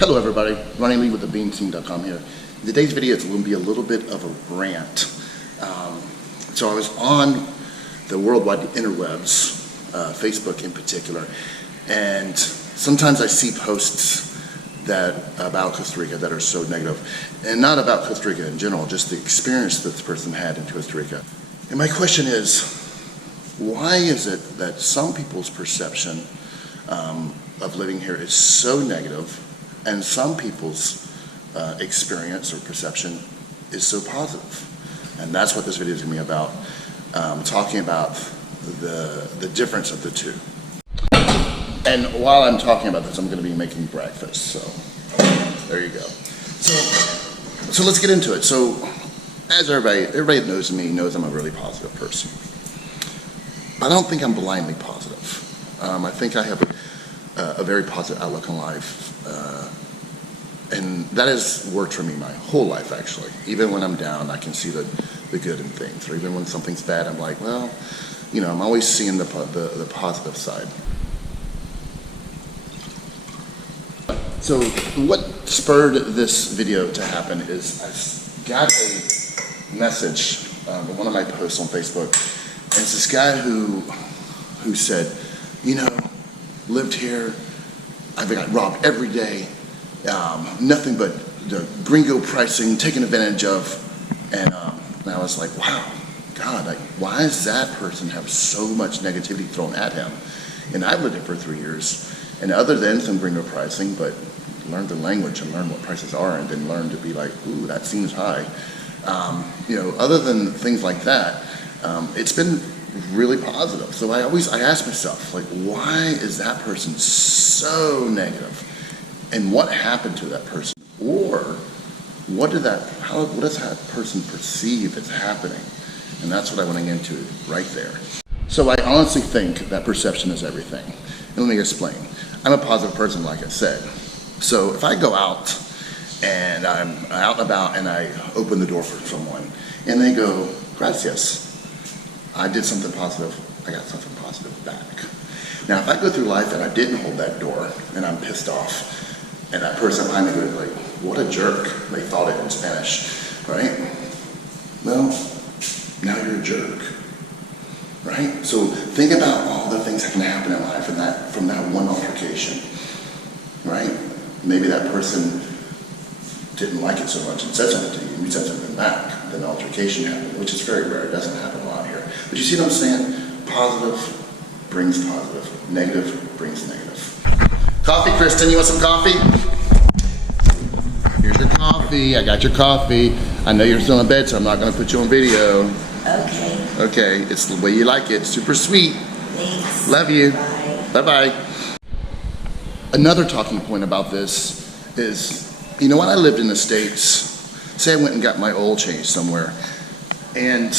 Hello everybody, Ronnie Lee with thebeanscene.com here. Today's video is going to be a little bit of a rant. So I was on the worldwide interwebs, Facebook in particular, and sometimes I see posts about Costa Rica that are so negative, and not about Costa Rica in general, just the experience that this person had in Costa Rica. And my question is, why is it that some people's perception of living here is so negative, and some people's experience or perception is so positive? And that's what this video is going to be about, talking about the difference of the two. And while I'm talking about this, I'm going to be making breakfast, so there you go. So let's get into it. So as everybody that knows me knows I'm a really positive person. I don't think I'm blindly positive. I think I have a very positive outlook on life. And that has worked for me my whole life, actually. Even when I'm down, I can see the good in things. Or even when something's bad, I'm like, well, you know, I'm always seeing the positive side. So what spurred this video to happen is I got a message in one of my posts on Facebook. And it's this guy who said, you know, lived here, I've got robbed every day, nothing but the gringo pricing, taken advantage of, and I was like, wow, God, why does that person have so much negativity thrown at him? And I've lived here for 3 years, and other than some gringo pricing, but learned the language and learned what prices are, and then learned to be like, ooh, that seems high. You know, other than things like that, it's been really positive. So I ask myself, like, why is that person so negative? And what happened to that person? Or what does that person perceive as happening? And that's what I want to get into right there. So I honestly think that perception is everything. And let me explain. I'm a positive person, like I said. So if I go out and I'm out and about and I open the door for someone and they go, gracias, I did something positive, I got something positive back. Now if I go through life and I didn't hold that door and I'm pissed off, and that person behind me goes like, what a jerk, they thought it in Spanish, right? Well, now you're a jerk, right? So think about all the things that can happen in life from that one altercation, right? Maybe that person didn't like it so much and said something to you, and you said something back, then an altercation happened, which is very rare, it doesn't happen a lot here. But you see what I'm saying? Positive brings positive, negative brings negative. Coffee, Kristen, you want some coffee? Here's your coffee, I got your coffee. I know you're still in bed, so I'm not gonna put you on video. Okay. Okay, it's the way you like it, super sweet. Thanks. Love you. Bye. Bye-bye. Another talking point about this is, you know, when I lived in the States, say I went and got my oil changed somewhere, and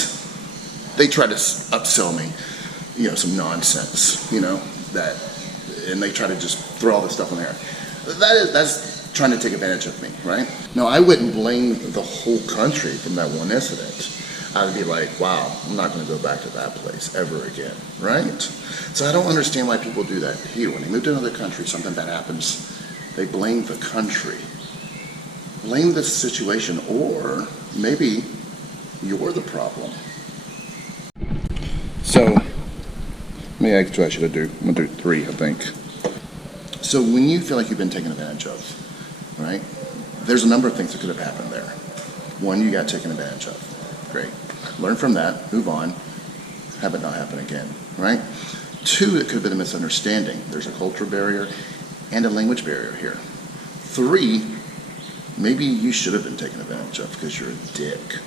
they tried to upsell me, you know, some nonsense, you know, and they try to just throw all this stuff in there. That's trying to take advantage of me, right? Now, I wouldn't blame the whole country from that one incident. I would be like, wow, I'm not going to go back to that place ever again, right? So I don't understand why people do that here. When they move to another country, something bad happens, they blame the country. Blame the situation, or maybe you're the problem. So, let me ask you, I should do 1, 2, 3, I think. So when you feel like you've been taken advantage of, right, there's a number of things that could have happened there. One, you got taken advantage of. Great. Learn from that, move on, have it not happen again, right? 2, it could have been a misunderstanding. There's a cultural barrier and a language barrier here. 3, maybe you should have been taken advantage of because you're a dick.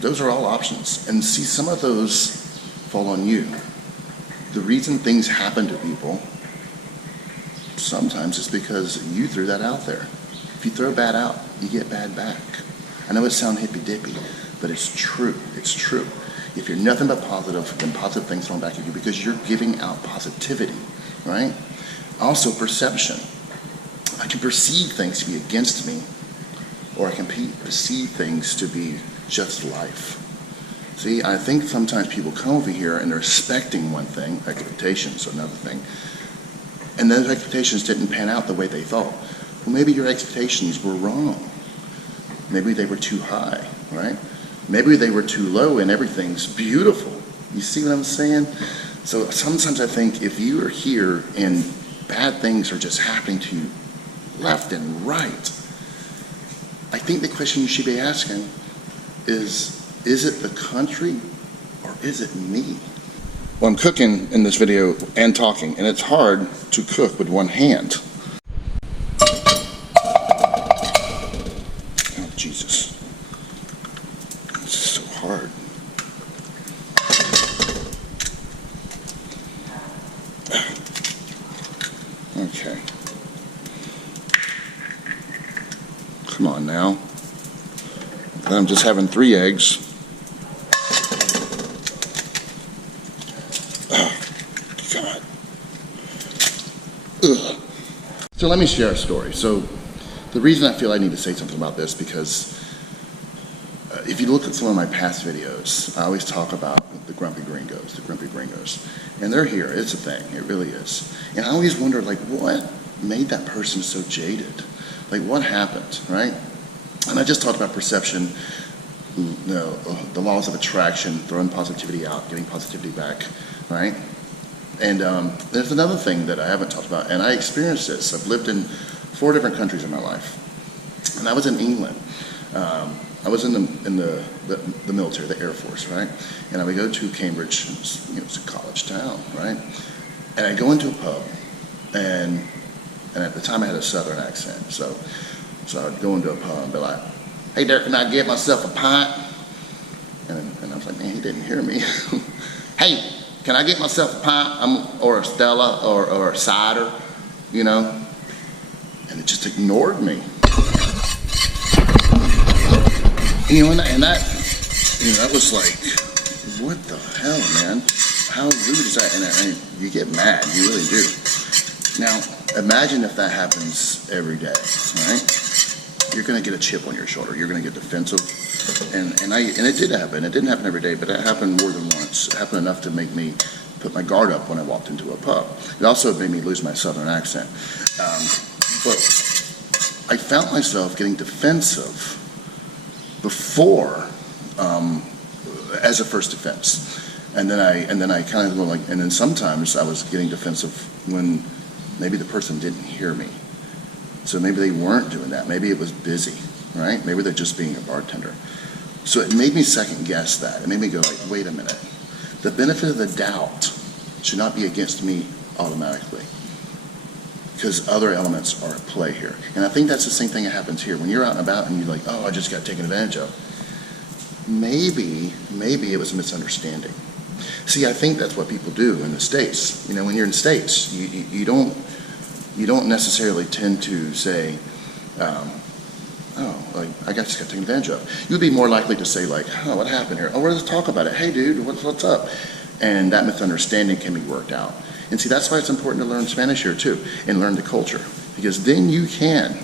Those are all options. And see, some of those fall on you. The reason things happen to people sometimes is because you threw that out there. If you throw bad out, you get bad back. I know it sounds hippy-dippy, but it's true. It's true. If you're nothing but positive, then positive things thrown back at you because you're giving out positivity, right? Also, perception. I can perceive things to be against me, or I can perceive things to be just life. See, I think sometimes people come over here and they're expecting one thing, expectations, another thing, and those expectations didn't pan out the way they thought. Well, maybe your expectations were wrong. Maybe they were too high, right? Maybe they were too low and everything's beautiful. You see what I'm saying? So sometimes I think if you are here and bad things are just happening to you left and right, I think the question you should be asking is it the country or is it me? Well, I'm cooking in this video and talking, and it's hard to cook with one hand. Oh, Jesus. This is so hard. Okay. Come on now. I'm just having 3 eggs. Oh, God. Ugh. So let me share a story. So the reason I feel I need to say something about this, because if you look at some of my past videos, I always talk about the grumpy gringos. And they're here. It's a thing. It really is. And I always wonder, like, what made that person so jaded? Like, what happened, right? And I just talked about perception, the laws of attraction, throwing positivity out, getting positivity back, right? And there's another thing that I haven't talked about, and I experienced this. I've lived in 4 different countries in my life. And I was in England. I was in the military, the Air Force, right? And I would go to Cambridge, it's a college town, right? And I go into a pub, and at the time I had a southern accent, so I'd go into a pub and be like, "Hey there, can I get myself a pint?" And I was like, man, he didn't hear me. "Hey, can I get myself a pint, or a Stella, or a cider, you know?" And it just ignored me. And that was like, what the hell, man? How rude is that? And you get mad, you really do. Now, imagine if that happens every day, right? You're going to get a chip on your shoulder. You're going to get defensive. And it did happen. It didn't happen every day, but it happened more than once. It happened enough to make me put my guard up when I walked into a pub. It also made me lose my southern accent. But I found myself getting defensive before, as a first defense. And then I kind of go like, and then sometimes I was getting defensive when maybe the person didn't hear me. So maybe they weren't doing that. Maybe it was busy, right? Maybe they're just being a bartender. So it made me second guess that. It made me go like, wait a minute. The benefit of the doubt should not be against me automatically, because other elements are at play here. And I think that's the same thing that happens here. When you're out and about and you're like, oh, I just got taken advantage of. Maybe it was a misunderstanding. See, I think that's what people do in the States. You know, when you're in the States, you don't necessarily tend to say, oh, like, I just got taken advantage of. You'd be more likely to say, like, oh, what happened here? Oh, let's talk about it. Hey, dude, what's up? And that misunderstanding can be worked out. And see, that's why it's important to learn Spanish here, too, and learn the culture. Because then you can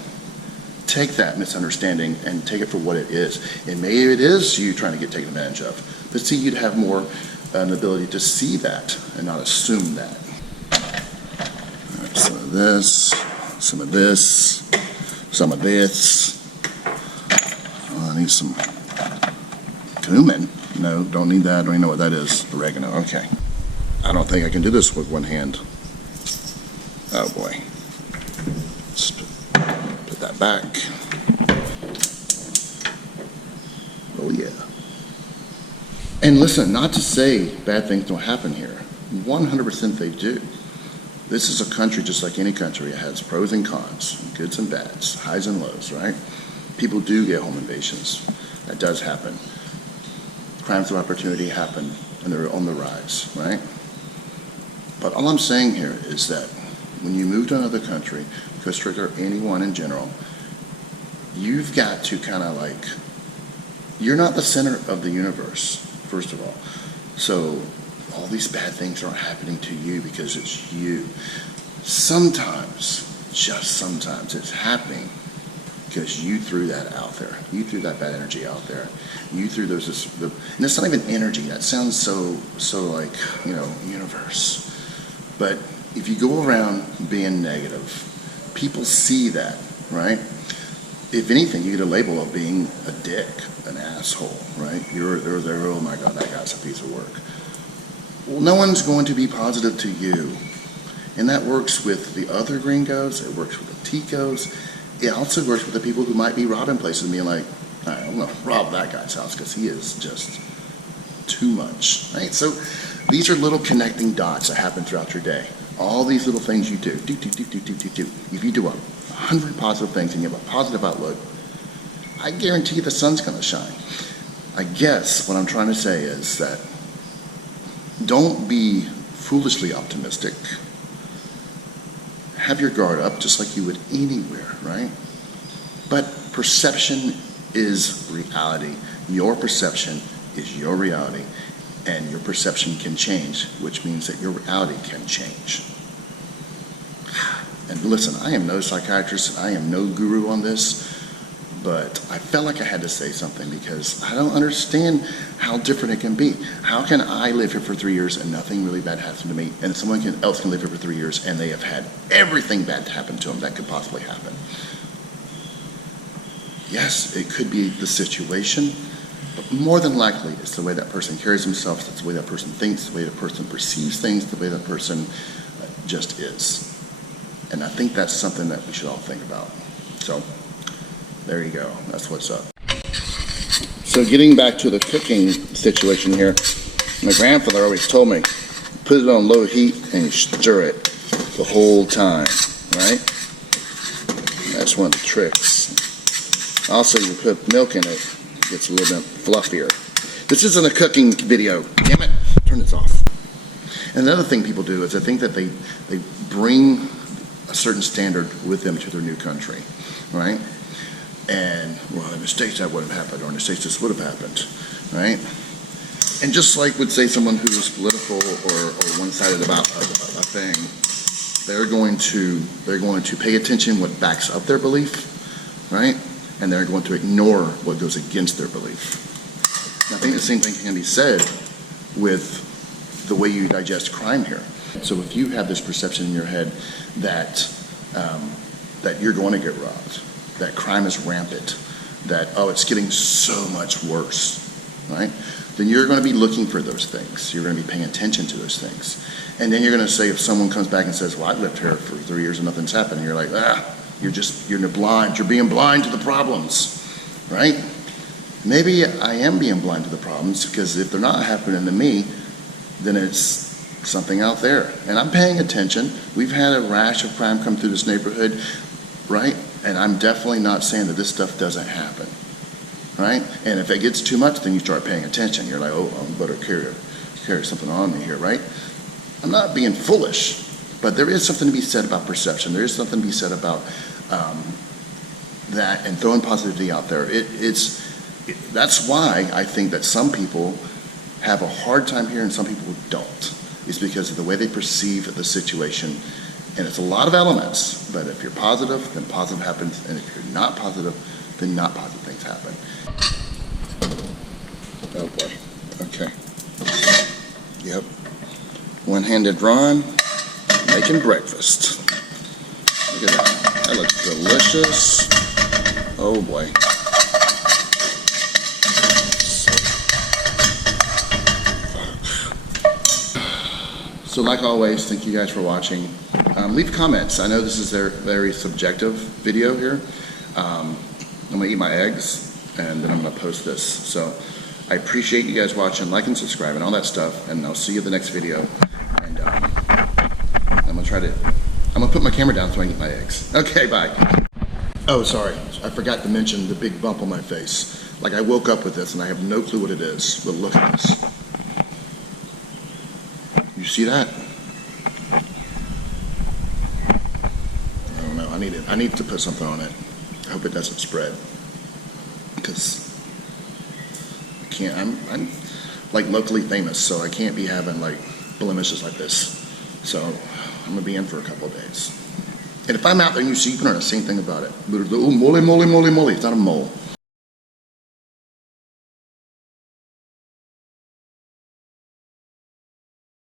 take that misunderstanding and take it for what it is. And maybe it is you trying to get taken advantage of. But see, you'd have more an ability to see that and not assume that. All right, some of this, some of this, some of this. Oh, I need some cumin. No, don't need that. I don't even know what that is. Oregano, okay. I don't think I can do this with one hand. Oh boy. Let's put that back. Oh yeah. And listen, not to say bad things don't happen here. 100% they do. This is a country just like any country. It has pros and cons, goods and bads, highs and lows, right? People do get home invasions. That does happen. Crimes of opportunity happen, and they're on the rise, right? But all I'm saying here is that when you move to another country, Costa Rica or anyone in general, you've got to kind of like, you're not the center of the universe, first of all. So all these bad things aren't happening to you because it's you. Sometimes, just sometimes, it's happening because you threw that out there. You threw that bad energy out there. You threw those, and it's not even energy. That sounds so like, universe. But if you go around being negative, people see that. right? If anything, you get a label of being a dick, an asshole, right? They're there, oh my God, that guy's a piece of work. Well, no one's going to be positive to you. And that works with the other gringos, it works with the ticos, it also works with the people who might be robbing places and being like, all right, I'm gonna rob that guy's house because he is just too much, right? So these are little connecting dots that happen throughout your day. All these little things you do. If you do 100 positive things and you have a positive outlook, I guarantee the sun's gonna shine. I guess what I'm trying to say is that don't be foolishly optimistic. Have your guard up just like you would anywhere, right? But perception is reality. Your perception is your reality, and your perception can change, which means that your reality can change. And listen, I am no psychiatrist, I am no guru on this, but I felt like I had to say something because I don't understand how different it can be. How can I live here for 3 years and nothing really bad happens to me, and someone else can live here for 3 years and they have had everything bad happen to them that could possibly happen? Yes, it could be the situation, but more than likely it's the way that person carries himself, it's the way that person thinks, the way that person perceives things, the way that person just is. And I think that's something that we should all think about. So there you go, that's what's up. So getting back to the cooking situation here, my grandfather always told me, put it on low heat and you stir it the whole time, right? That's one of the tricks. Also, you put milk in it, it gets a little bit fluffier. This isn't a cooking video, damn it, turn this off. And another thing people do is I think that they bring a certain standard with them to their new country, right? And, well, in the States that wouldn't have happened, or in the States this would have happened, right? And just like would say someone who is political or one-sided about a thing, they're going to pay attention what backs up their belief, right? And they're going to ignore what goes against their belief. And I think the same thing can be said with the way you digest crime here. So if you have this perception in your head that that you're going to get robbed, that crime is rampant, that, oh, it's getting so much worse, right? Then you're going to be looking for those things. You're going to be paying attention to those things. And then you're going to say, if someone comes back and says, well, I've lived here for 3 years and nothing's happened, you're like, you're blind. You're being blind to the problems, right? Maybe I am being blind to the problems because if they're not happening to me, then it's something out there. And I'm paying attention. We've had a rash of crime come through this neighborhood, right? And I'm definitely not saying that this stuff doesn't happen, right? And if it gets too much, then you start paying attention. You're like, oh, I better carry something on me here, right? I'm not being foolish, but there is something to be said about perception. There is something to be said about that and throwing positivity out there. That's why I think that some people have a hard time here and some people don't. It's because of the way they perceive the situation. And it's a lot of elements, but if you're positive, then positive happens, and if you're not positive, then not positive things happen. Oh boy, okay. Yep. One-handed Ron, making breakfast. Look at that, that looks delicious. Oh boy. So like always, thank you guys for watching. Leave comments. I know this is their very subjective video here. I'm gonna eat my eggs and then I'm gonna post this. So I appreciate you guys watching, like and subscribe and all that stuff, and I'll see you in the next video. And I'm gonna put my camera down so I can eat my eggs. Okay, bye. Oh, sorry, I forgot to mention the big bump on my face. Like I woke up with this and I have no clue what it is, but look at this. You see that? I don't know. I need to put something on it. I hope it doesn't spread. Because I can't. I'm like locally famous, so I can't be having like blemishes like this. So I'm gonna be in for a couple of days. And if I'm out there and you see, you can learn the same thing about it. Oh, moly, moly, moly, moly. It's not a mole.